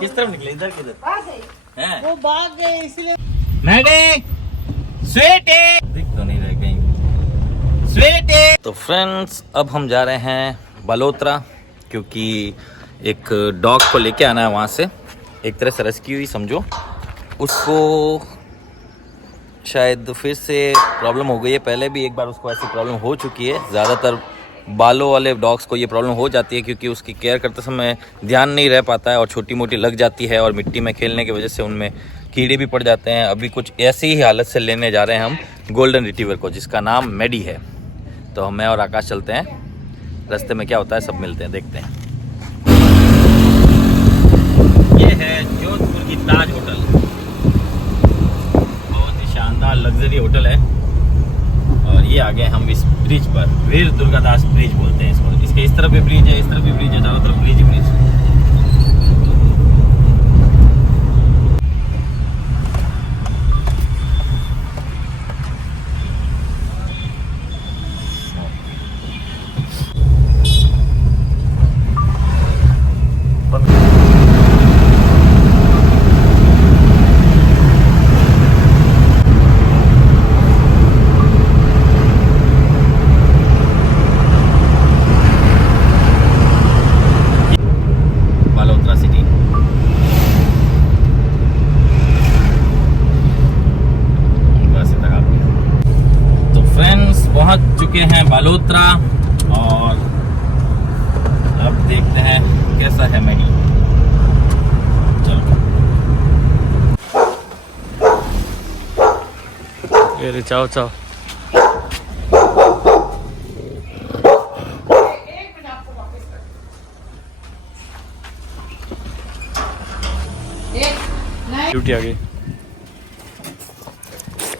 किस तरफ निकले? इधर किधर हैं? वो भाग गए इसलिए। मैडी स्वीटी दिख तो नहीं रहे कहीं। स्वीटी। तो फ्रेंड्स अब हम जा रहे हैं बलोत्रा, क्योंकि एक डॉग को लेके आना है वहाँ से, एक तरह से रेस्क्यू ही समझो। उसको शायद फिर से प्रॉब्लम हो गई है, पहले भी एक बार उसको ऐसी प्रॉब्लम हो चुकी है। ज़्यादातर बालों वाले डॉग्स को ये प्रॉब्लम हो जाती है क्योंकि उसकी केयर करते समय ध्यान नहीं रह पाता है और छोटी मोटी लग जाती है, और मिट्टी में खेलने की वजह से उनमें कीड़े भी पड़ जाते हैं। अभी कुछ ऐसी ही हालत से लेने जा रहे हैं हम गोल्डन रिट्रीवर को, जिसका नाम मैडी है। तो मैं और आकाश चलते हैं, रास्ते में क्या होता है सब मिलते हैं, देखते हैं। ये है जोधपुर की ताज होटल, बहुत ही शानदार लग्जरी होटल है। और ये आ गए हम इस ब्रिज पर, वीर दुर्गादास ब्रिज बोलते हैं इसको। इसके इस तरफ भी ब्रिज है, इस तरफ भी ब्रिज है, चारों तरफ ब्रिज ही ब्रिज। पहुंच चुके हैं बालोत्रा, और अब देखते हैं कैसा है मैगी। चलो ये चाओ चाओ। ड्यूटी आ गई,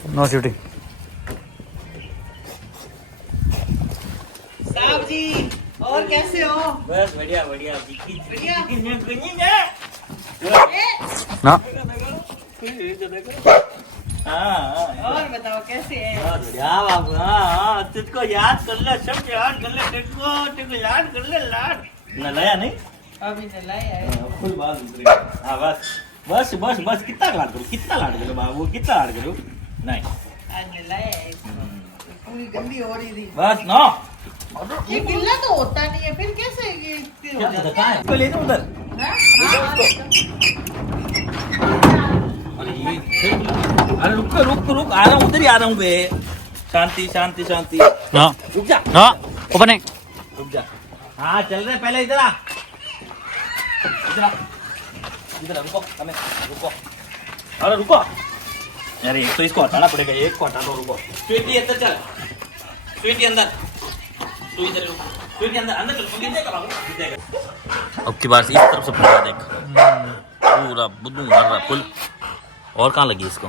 नो शूटिंग। साहब जी और कैसे हो? बस बढ़िया बढ़िया ना और बताओ कैसे हैं? बढ़िया बाबू। हाँ तुझको याद कर ले, सब याद कर ले, तुझको याद कर ले लाड। न लाया नहीं अभी तो लाया है। फुल बात उतरेगा। हाँ बस बस बस बस, कितना लाड करो, कितना लाड करो बाबू, कितना लाड करो। नहीं आज मैं लाया है, पूरी गंदी हो रही थी। बस नो, ये गिल्ला तो होता नहीं है, फिर कैसे ये फिर हो जाता कहाँ है? इसको ले जाओ उधर। है? अरे ये अरे रुक आ रहा हूँ, उधर ही आ रहा हूँ बे। शांति शांति शांति। ना रुक जा ना ओपन है। रुक जा। हाँ चल रहे, पहले इधर आ, इधर आ, इधर आ, रुको हमें, रुको, अरे रुको। अरे एक तो इसको हटाना पड़ेगा, एक को हटा दो, रुको। स्वीटी अंदर चल, स्वीटी अंदर, तू इधर रुक, स्वीटी अंदर अंदर चल, तू गिर जाएगा। अब की बार इस तरफ से पूरा देख, पूरा बुद्धू मर रहा फुल। और कहाँ लगी इसको?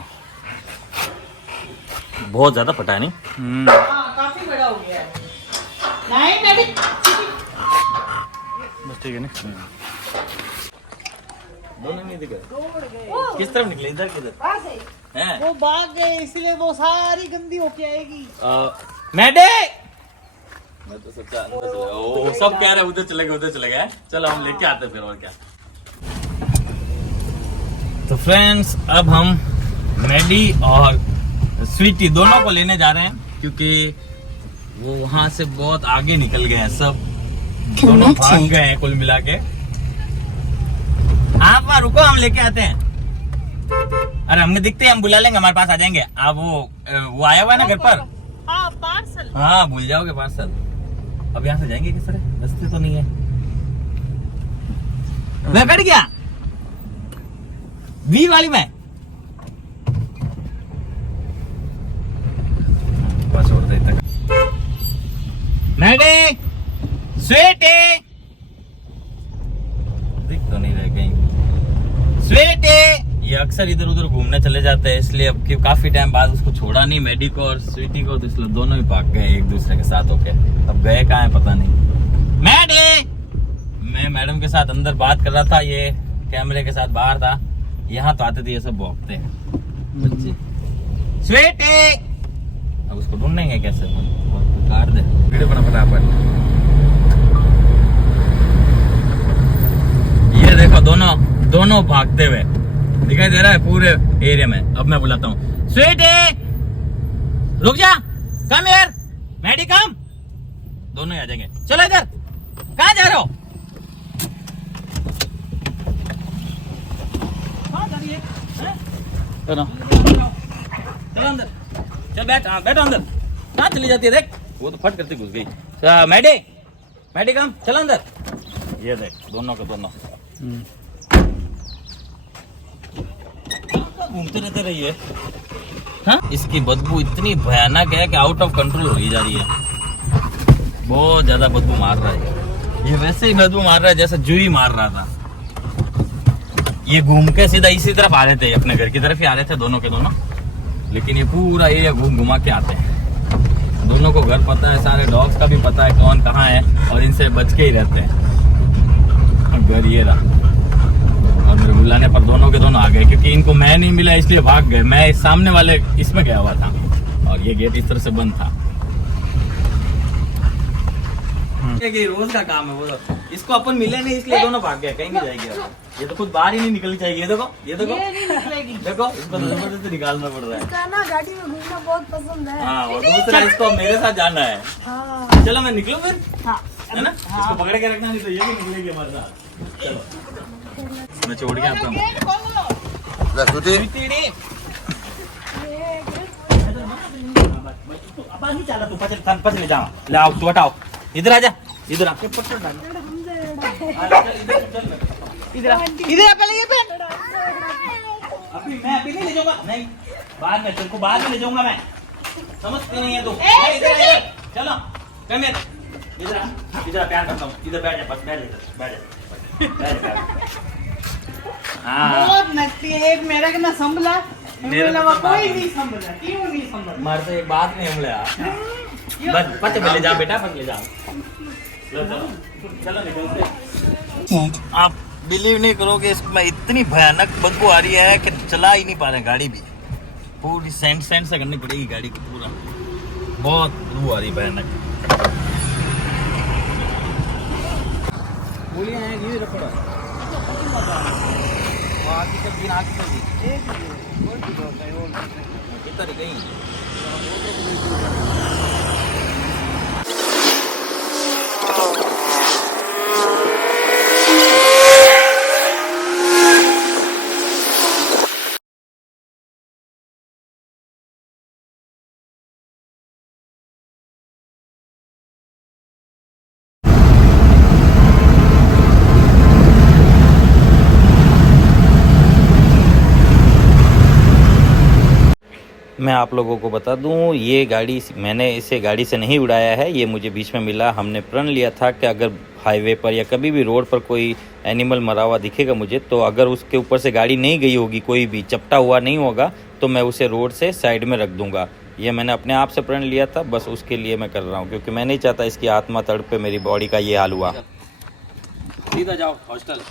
बहुत ज्यादा फटा है नहीं? हाँ काफी बड़ा हो गया है। नहीं मैडी बस ठीक है ना। दोनों नहीं दिखे। दौड़ गए। किस तरफ निकले? इधर किधर भाग गए। हैं? वो भाग गए इसलिए वो सारी गंदी होके आएगी। मैडे, मैं तो सोचा अंदर चला गया। ओ सब कह रहे उधर चले गए। चलो हम लेके आते हैं फिर, और क्या। तो फ्रेंड्स अब हम मैडी और स्वीटी दोनों को लेने जा रहे हैं, क्योंकि वो वहां से बहुत आगे निकल गए हैं सब, दोनों भाग गए हैं कुल मिला के। आप वहाँ रुको, हम लेके आते हैं। अरे हमें दिखते हैं, हम बुला लेंगे, हमारे पास आ जाएंगे। आप वो आया हुआ है ना घर पर। हाँ पार्सल। हाँ भूल जाओगे पार्सल। अब यहाँ से जाएंगे किस तरह? रास्ते तो नहीं है। मैं कट गया बी वाली में। बस और देर तक मैडी स्वीटी दिख तो नहीं रहे कहीं। स्वीटी ये अक्सर इधर उधर घूमने चले जाते हैं, इसलिए अब कि काफी टाइम बाद उसको छोड़ा नहीं, मैडी को और स्वीटी को, तो इसलिए दोनों ही भाग गए एक दूसरे के साथ होके। अब गए कहाँ है पता नहीं। मैडी, मैं मैडम के साथ अंदर बात कर रहा था, ये कैमरे के साथ बाहर था। यहाँ तो आते थे ये सब भौंकते हैं बच्चे। स्वीटी, अब उसको ढूंढेंगे कैसे? काट दे वीडियो बना फटाफट। ये देखो दोनों दोनों भागते हुए दिखाई दे रहा है पूरे एरिया में। अब मैं बुलाता हूँ, स्वीटी रुक जा, कम यार, मैडी कम। दोनों ही आ जाएंगे। चलो इधर, कहाँ जा रहे हो? कहाँ जा रही है? चलो चलो अंदर, चल बैठ, हाँ बैठो अंदर। कहाँ चली जाती है देख, वो तो फट करती घुस गई। मैडी, मैडी कम, चलो अंदर। ये देख दोनों को दोनों घूमते रहते रहिए। हाँ, इसकी बदबू इतनी भयानक है कि आउट ऑफ कंट्रोल हो ही जा रही है। बहुत ज्यादा बदबू मार रहा है ये, वैसे ही बदबू मार रहा है जैसे जूही मार रहा था। ये घूम के सीधा इसी तरफ आ रहे थे, अपने घर की तरफ ही आ रहे थे दोनों के दोनों, लेकिन ये पूरा एरिया घूम घुमा के आते हैं। दोनों को घर पता है, सारे डॉग्स का भी पता है कौन कहाँ है, और इनसे बच के ही रहते हैं। घर ये रहा, और मेरे बुलाने पर दोनों के दोनों आ गए, क्योंकि इनको मैं नहीं मिला इसलिए भाग गए। मैं इस सामने वाले इसमें गया हुआ था और ये गेट इस तरह से बंद था। ये रोज का काम है वो तो। इसको अपन मिले नहीं इसलिए दोनों भाग गए, कहीं नहीं जाएगी अब। ये तो खुद बाहर ही नहीं निकलनी चाहिए। ये देखो, ये देखो, ये नहीं निकलेगी। देखो इसको जबरदस्ती निकालना पड़ रहा है। इसका ना गाड़ी में घूमना बहुत पसंद है। हाँ, और दूसरा इसको मेरे साथ जाना है। हाँ। चलो मैं निकलूं फिर, हाँ। है ना? इसको पकड़ के रखना, नहीं तो ये भी निकलेगी हमारे साथ। चलो मैं छोड़ के आता हूँ। गेट खोलो। अब नहीं चला, तू पच ले जाओ, ले आओ, तू हटाओ, इधर आ जा, इधर आ। इधर आ, पहले ये पे। अभी नहीं ले जाऊंगा, नहीं, बाद में तेरे को बाद में ले जाऊंगा मैं। समझते नहीं है तू। ए, इधर चलो, कम इधर, इधर प्यार करता हूँ, इधर बैठ जा, बस बैठ जा। हाँ, बहुत नकली है। एक मेरा के ना संभला, मेरा मेरे अलावा तो कोई बात नहीं संभला। क्यों नहीं संभला? मर से एक बात नहीं हमले बस पच ले जा बेटा, पच ले जा। चलो निकलते। आप बिलीव नहीं करोगे, इसमें इतनी भयानक बदबू आ रही है कि चला ही नहीं पा रहे गाड़ी भी। पूरी सेंट से करनी पड़ेगी गाड़ी को, पूरा बहुत बदबू आ रही भयानक। गोलियां हैं ये रखो कितना गई। मैं आप लोगों को बता दूं, ये गाड़ी मैंने इसे गाड़ी से नहीं उड़ाया है, ये मुझे बीच में मिला। हमने प्रण लिया था कि अगर हाईवे पर या कभी भी रोड पर कोई एनिमल मरा हुआ दिखेगा मुझे, तो अगर उसके ऊपर से गाड़ी नहीं गई होगी, कोई भी चपटा हुआ नहीं होगा, तो मैं उसे रोड से साइड में रख दूंगा। ये मैंने अपने आप से प्रण लिया था, बस उसके लिए मैं कर रहा हूँ, क्योंकि मैं नहीं चाहता इसकी आत्मा तड़पे, मेरी बॉडी का ये हाल हुआ। सीधा जाओ हॉस्टल।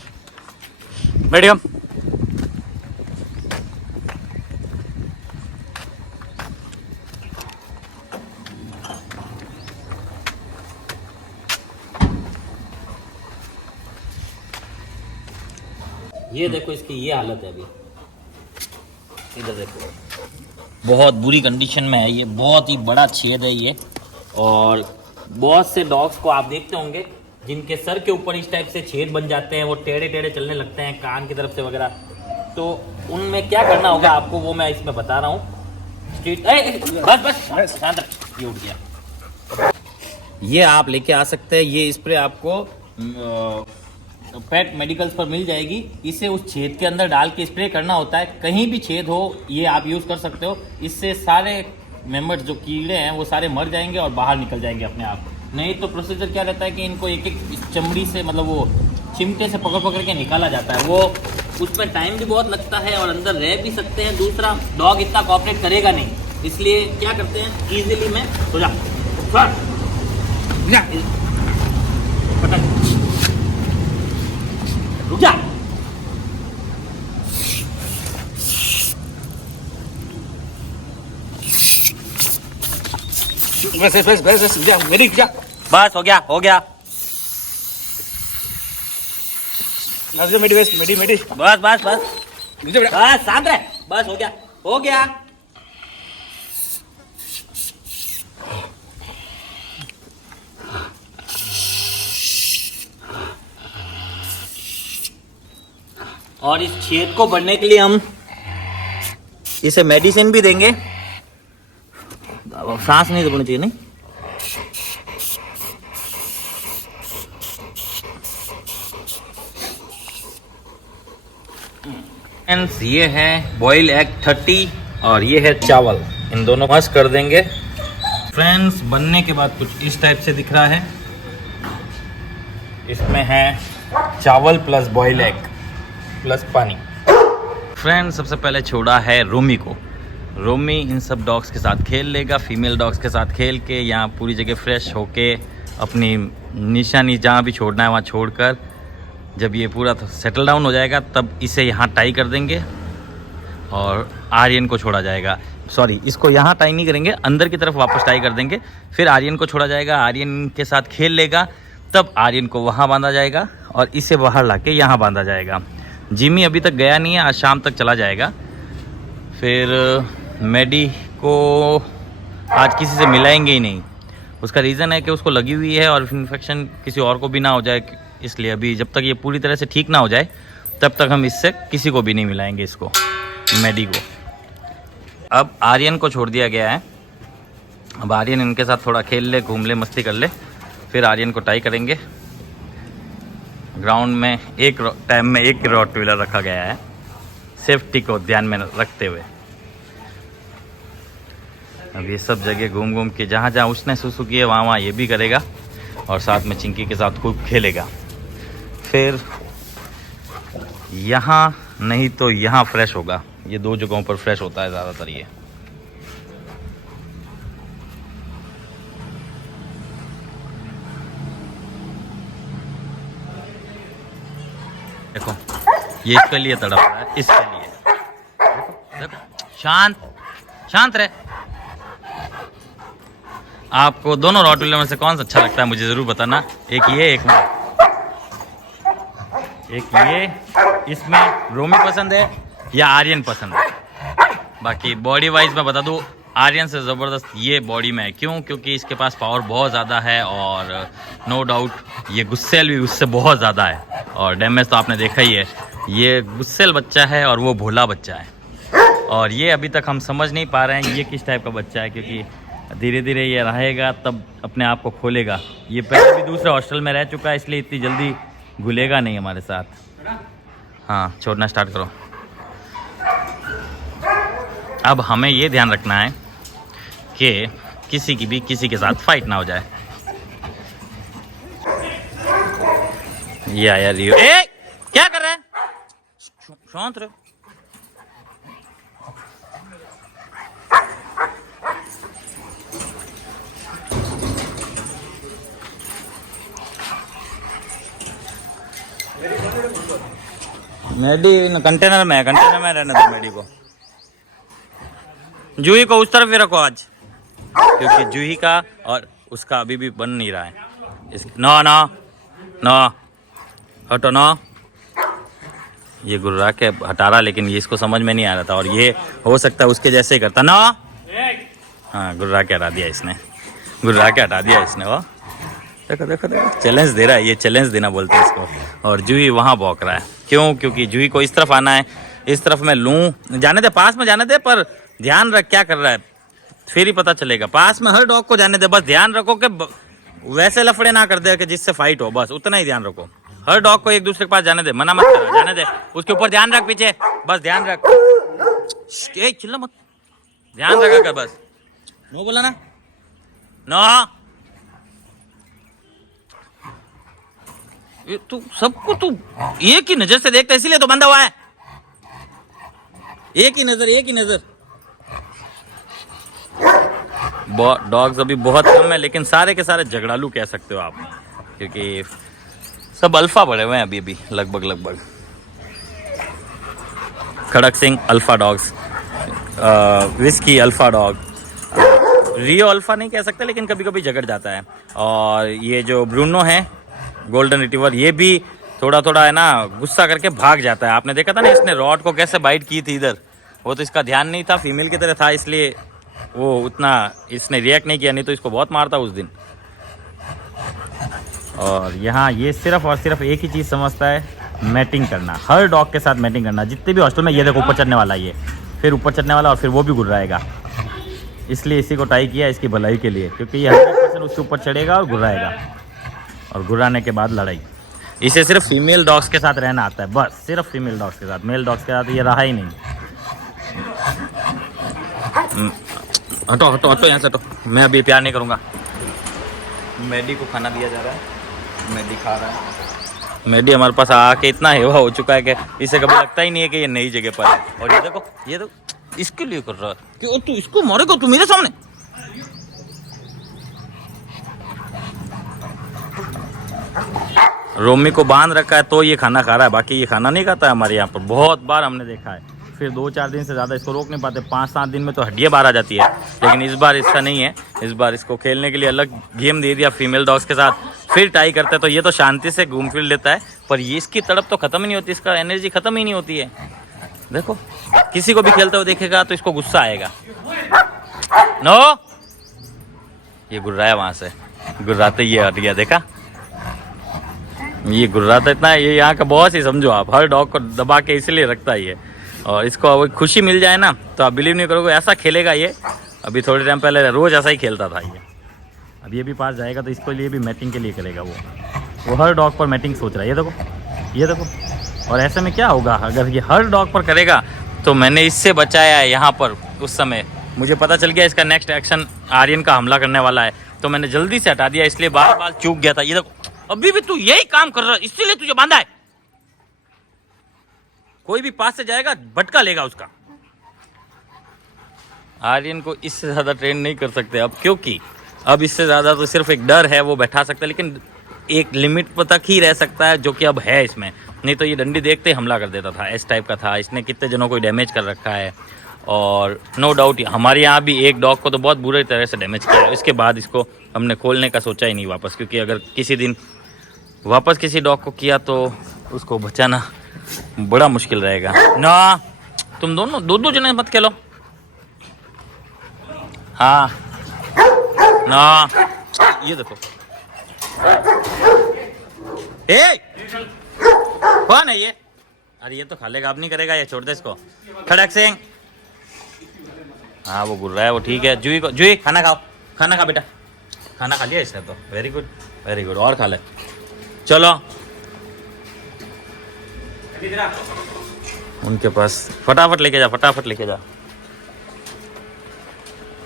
मीडियम ये देखो इसकी ये हालत है अभी, इधर देखो, बहुत बुरी कंडीशन में है ये। बहुत ही बड़ा छेद है ये, और बहुत से डॉग्स को आप देखते होंगे जिनके सर के ऊपर इस टाइप से छेद बन जाते हैं, वो टेढ़े टेढ़े चलने लगते हैं कान की तरफ से वगैरह। तो उनमें क्या करना होगा आपको, वो मैं इसमें बता रहा हूँ। स्ट्रीट बस शांत रह, ये उठ गया। ये आप लेके आ सकते हैं, ये स्प्रे आपको पेट मेडिकल्स पर मिल जाएगी। इसे उस छेद के अंदर डाल के स्प्रे करना होता है, कहीं भी छेद हो ये आप यूज़ कर सकते हो। इससे सारे मेंबर्स जो कीड़े हैं वो सारे मर जाएंगे और बाहर निकल जाएंगे अपने आप। नहीं तो प्रोसीजर क्या रहता है कि इनको एक एक चमड़ी से, मतलब वो चिमटे से पकड़ पकड़ के निकाला जाता है। वो उसमें टाइम भी बहुत लगता है और अंदर रह भी सकते हैं। दूसरा, डॉग इतना कॉपरेट करेगा नहीं, इसलिए क्या करते हैं, ईजिली में हो जा रुक जा। बस हो गया, हो गया। मेडी वेस्ट मेडी मेडी बस बस बस बस शांत रहे, बस हो गया हो गया। और इस छेद को भरने के लिए हम इसे मेडिसिन भी देंगे। सांस नहीं दबनी चाहिए, नहीं फ्रेंड्स, ये है बॉयल एग 30 और ये है चावल, इन दोनों मिक्स कर देंगे। फ्रेंड्स, बनने के बाद कुछ इस टाइप से दिख रहा है। इसमें है चावल प्लस बॉयल एग प्लस पानी। फ्रेंड्स, सबसे पहले छोड़ा है रोमी को। रोमी इन सब डॉग्स के साथ खेल लेगा, फीमेल डॉग्स के साथ खेल के यहाँ पूरी जगह फ्रेश होके अपनी निशानी जहाँ भी छोड़ना है वहाँ छोड़कर जब ये पूरा सेटल डाउन हो जाएगा तब इसे यहाँ टाई कर देंगे और आर्यन को छोड़ा जाएगा। सॉरी, इसको यहाँ टाई नहीं करेंगे, अंदर की तरफ वापस टाई कर देंगे। फिर आर्यन को छोड़ा जाएगा, आर्यन के साथ खेल लेगा, तब आर्यन को वहाँ बांधा जाएगा और इसे बाहर लाके यहाँ बांधा जाएगा। जिमी अभी तक गया नहीं है, आज शाम तक चला जाएगा। फिर मेडी को आज किसी से मिलाएंगे ही नहीं। उसका रीज़न है कि उसको लगी हुई है और इन्फेक्शन किसी और को भी ना हो जाए, इसलिए अभी जब तक ये पूरी तरह से ठीक ना हो जाए तब तक हम इससे किसी को भी नहीं मिलाएंगे, इसको मेडी को। अब आर्यन को छोड़ दिया गया है। अब आर्यन इनके साथ थोड़ा खेल ले, घूम ले, मस्ती कर ले, फिर आर्यन को टाई करेंगे। ग्राउंड में एक टाइम में एक रॉटवीलर रखा गया है, सेफ्टी को ध्यान में रखते हुए। अब ये सब जगह घूम घूम के जहाँ जहाँ उसने सुसु की है वहाँ वहाँ ये भी करेगा और साथ में चिंकी के साथ खूब खेलेगा। फिर यहाँ नहीं तो यहाँ फ्रेश होगा। ये दो जगहों पर फ्रेश होता है ज़्यादातर ये। देखो, ये इसके लिए तड़प रहा है, इसके लिए। देखो, देखो, शांत शांत रहे। आपको दोनों रॉटवीलर में से कौन सा अच्छा लगता है मुझे ज़रूर बताना। एक ये, एक वो। एक ये, इसमें रोमी पसंद है या आर्यन पसंद है। बाकी बॉडी वाइज मैं बता दूँ, आर्यन से ज़बरदस्त ये बॉडी में है। क्यों? क्योंकि इसके पास पावर बहुत ज़्यादा है और नो डाउट ये गुस्सेल भी उससे बहुत ज़्यादा है और डैमेज तो आपने देखा ही है। ये गुस्सेल बच्चा है और वो भोला बच्चा है और ये अभी तक हम समझ नहीं पा रहे हैं ये किस टाइप का बच्चा है, क्योंकि धीरे धीरे ये रहेगा तब अपने आप को खोलेगा। ये पहले भी दूसरे हॉस्टल में रह चुका है, इसलिए इतनी जल्दी घुलेगा नहीं हमारे साथ। हाँ, छोड़ना स्टार्ट करो। अब हमें ये ध्यान रखना है कि किसी की भी किसी के साथ फाइट ना हो जाए। यार रियो, ए क्या कर रहा है? शांत रहो। मेडी कंटेनर में है, कंटेनर में रहने दो मेडी को। जूही को उस तरफ ही रखो आज, क्योंकि जूही का और उसका अभी भी बन नहीं रहा है। ना ना ना, हटो ना। ये गुर्रा के हटा रहा, लेकिन ये इसको समझ में नहीं आ रहा था और ये हो सकता है उसके जैसे ही करता ना। हाँ, गुर्रा के हटा दिया इसने, गुर्रा के हटा दिया इसने। वो देखो देखो देखो, चैलेंज दे रहा है, ये चैलेंज देना बोलते हैं इसको। और जूही वहाँ भौंक रहा है। क्यों? क्योंकि जूही को इस तरफ आना है, इस तरफ मैं लूँ, जाने दे, पास में जाने दे, पर ध्यान रख क्या कर रहा है, फिर ही पता चलेगा। पास में हर डॉग को जाने दे, बस ध्यान रखो कि वैसे लफड़े ना कर दे कि जिससे फाइट हो, बस उतना ही ध्यान रखो। हर डॉग को एक दूसरे के पास जाने दे, मना मत करो, जाने दे। उसके ऊपर ध्यान रख, पीछे बस ध्यान रख, चिल्ला मत, ध्यान रखा कर बस। वो बोला ना, ना तू सबको तू एक ही नजर से देखता, इसीलिए तो बंधा हुआ है। एक ही नजर, एक ही नजर। डॉग्स अभी बहुत कम है, लेकिन सारे के सारे झगड़ालू कह सकते हो आप, क्योंकि सब अल्फा बड़े हुए हैं अभी लगभग। Khadak Singh alpha dogs, whisky alpha dog, Rio alpha नहीं कह सकते, लेकिन कभी कभी झगड़ जाता है। और ये जो ब्रूनो है गोल्डन रिट्रीवर, ये भी थोड़ा थोड़ा है ना गुस्सा करके भाग जाता है। आपने देखा था ना इसने रॉड को कैसे बाइट की थी इधर, वो तो इसका ध्यान नहीं था, फीमेल की तरह था, इसलिए वो उतना इसने रिएक्ट नहीं किया, नहीं तो इसको बहुत मारता उस दिन। और यहाँ ये सिर्फ और सिर्फ एक ही चीज़ समझता है, मैटिंग करना, हर डॉग के साथ मैटिंग करना। जितने भी हॉस्टल में, ये देखो ऊपर चढ़ने वाला, ये फिर ऊपर चढ़ने वाला और फिर वो भी गुर्राएगा। इसलिए इसी को टाई किया इसकी भलाई के लिए, क्योंकि ये 100% उसके ऊपर चढ़ेगा और गुर्राएगा, और गुर्राने के बाद लड़ाई। इसे सिर्फ फीमेल डॉग्स के साथ रहना आता है, बस सिर्फ फीमेल डॉग्स के साथ, मेल डॉग्स के साथ ये रहा ही नहीं। हटो हटो हटो यहाँ से हटो, मैं अभी प्यार नहीं करूँगा। मैडी को खाना दिया जा रहा है, मैडी खा रहा है। मैडी हमारे पास आके इतना हेवा हो चुका है कि इसे कभी लगता ही नहीं है कि ये नई जगह पर है। और ये देखो, ये तो इसके लिए कर रहा है कि तू इसको मारेगा, तू मेरे सामने। रोमी को बांध रखा है तो ये खाना खा रहा है, बाकी ये खाना नहीं खाता है हमारे यहाँ पर। बहुत बार हमने देखा है, फिर 2-4 दिन से ज़्यादा इसको रोक नहीं पाते, 5-7 दिन में तो हड्डियाँ बाहर आ जाती है। लेकिन इस बार ऐसा नहीं है, इस बार इसको खेलने के लिए अलग गेम दे दिया फीमेल डॉग्स के साथ, फिर टाई करते हैं तो ये तो शांति से घूम फिर लेता है, पर ये इसकी तड़प तो ख़त्म ही नहीं होती, इसका एनर्जी ख़त्म ही नहीं होती है। देखो, किसी को भी खेलते हुए देखेगा तो इसको गुस्सा आएगा। नो, ये गुर्राया वहाँ से, गुर्राते ये हट गया, देखा, ये गुर्राता इतना है, ये यहाँ का बॉस ही समझो आप, हर डॉग को दबा के इसलिए रखता है ये। और इसको अब खुशी मिल जाए ना तो आप बिलीव नहीं करोगे, ऐसा खेलेगा ये। अभी थोड़े टाइम पहले रोज़ ऐसा ही खेलता था ये। अब ये भी पास जाएगा तो इसके लिए भी मैटिंग के लिए करेगा वो हर डॉग पर मैटिंग सोच रहा है। ये देखो, ये देखो। और ऐसे में क्या होगा, अगर ये हर डॉग पर करेगा तो मैंने इससे बचाया है यहाँ पर। उस समय मुझे पता चल गया इसका नेक्स्ट एक्शन आर्यन का हमला करने वाला है, तो मैंने जल्दी से हटा दिया, इसलिए बार बार चूक गया था। ये देखो, अभी भी तू यही काम कर रहा है, इसीलिए तुझे बांधा है। कोई भी पास से जाएगा भटका लेगा उसका। आर्यन को इससे ज़्यादा ट्रेन नहीं कर सकते अब, क्योंकि अब इससे ज़्यादा तो सिर्फ एक डर है, वो बैठा सकता है, लेकिन एक लिमिट तक ही रह सकता है, जो कि अब है इसमें। नहीं तो ये डंडी देखते ही हमला कर देता था, इस टाइप का था। इसने कितने जनों को डैमेज कर रखा है, और नो डाउट हमारे यहाँ भी एक डॉग को तो बहुत बुरी तरह से डैमेज किया है। इसके बाद इसको हमने खोलने का सोचा ही नहीं वापस, क्योंकि अगर किसी दिन वापस किसी डॉग को किया तो उसको बचाना बड़ा मुश्किल रहेगा ना। तुम दोनों दो जने मत खेलो। हाँ ना, ये देखो, कौन है ये? अरे ये तो खा लेगा, अब नहीं करेगा ये, छोड़ दे इसको। खड़क सिंह, हाँ वो गुर्रा है, वो ठीक है। जूही को, जूही खाना खाओ, खाना खा बेटा, खाना खा लिया इसने तो, वेरी गुड वेरी गुड, और खा ले, चलो उनके पास फटाफट लेके जा, फटाफट लेके जा।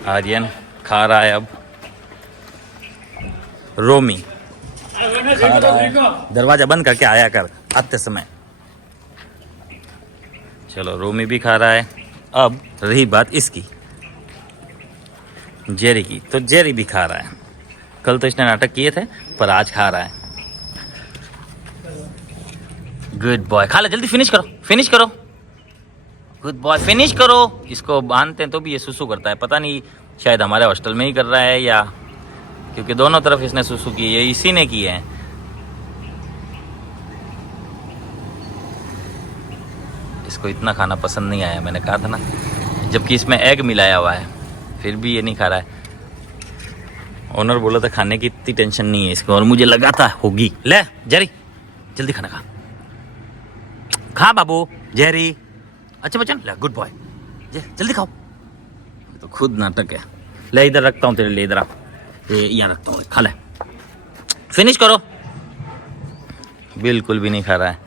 आर्यन खा रहा है अब, रोमी खा रहा है। दरवाजा बंद करके आया कर आते समय। चलो रोमी भी खा रहा है। अब रही बात इसकी, जेरी की, तो जेरी भी खा रहा है। कल तो इसने नाटक किए थे, पर आज खा रहा है। गुड बॉय, खा ले जल्दी, फिनिश करो, फिनिश करो, गुड बॉय, फिनिश करो। इसको बांधते हैं तो भी ये सुसु करता है, पता नहीं शायद हमारे हॉस्टल में ही कर रहा है, या क्योंकि दोनों तरफ इसने सुसु की है, इसी ने की है। इसको इतना खाना पसंद नहीं आया, मैंने कहा था ना, जबकि इसमें एग मिलाया हुआ है, फिर भी ये नहीं खा रहा है। ओनर बोला था खाने की इतनी टेंशन नहीं है इसको, और मुझे लगा था होगी। ले जेरी जल्दी खाना खा, खा बाबू जेरी, अच्छा बच्चन, ले गुड बॉय, जल्दी खाओ। तो खुद नाटक है। ले इधर रखता हूँ तेरे लिए, इधर आ, यहाँ रखता हूँ, खा ले, फिनिश करो। बिल्कुल भी नहीं खा रहा है,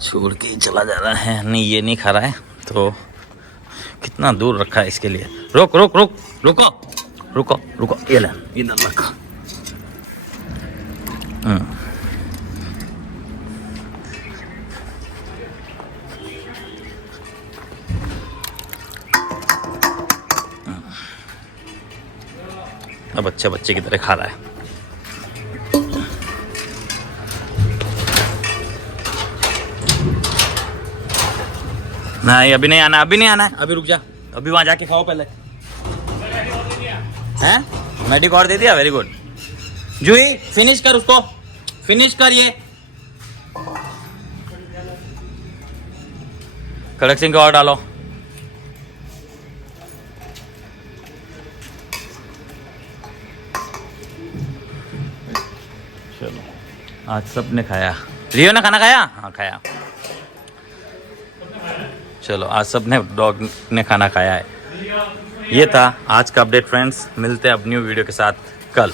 छोड़ के चला जा रहा है। नहीं ये नहीं खा रहा है, तो कितना दूर रखा है इसके लिए। रुक रुक रुक, रुको रुको रुको, ये ले, इधर रखा। अब बच्चे बच्चे की तरह खा रहा है। नहीं अभी नहीं आना, अभी नहीं आना है, अभी रुक जा, अभी वहां जाके खाओ पहले। हैं मेडिक और दे दिया, वेरी गुड। जूही फिनिश कर उसको, फिनिश करिए। खड़क सिंह को और डालो। चलो आज सबने खाया। रियो ने खाना खाया? हाँ खाया। चलो आज सबने डॉग ने खाना खाया है। ये था आज का अपडेट फ्रेंड्स, मिलते हैं अब न्यू वीडियो के साथ कल।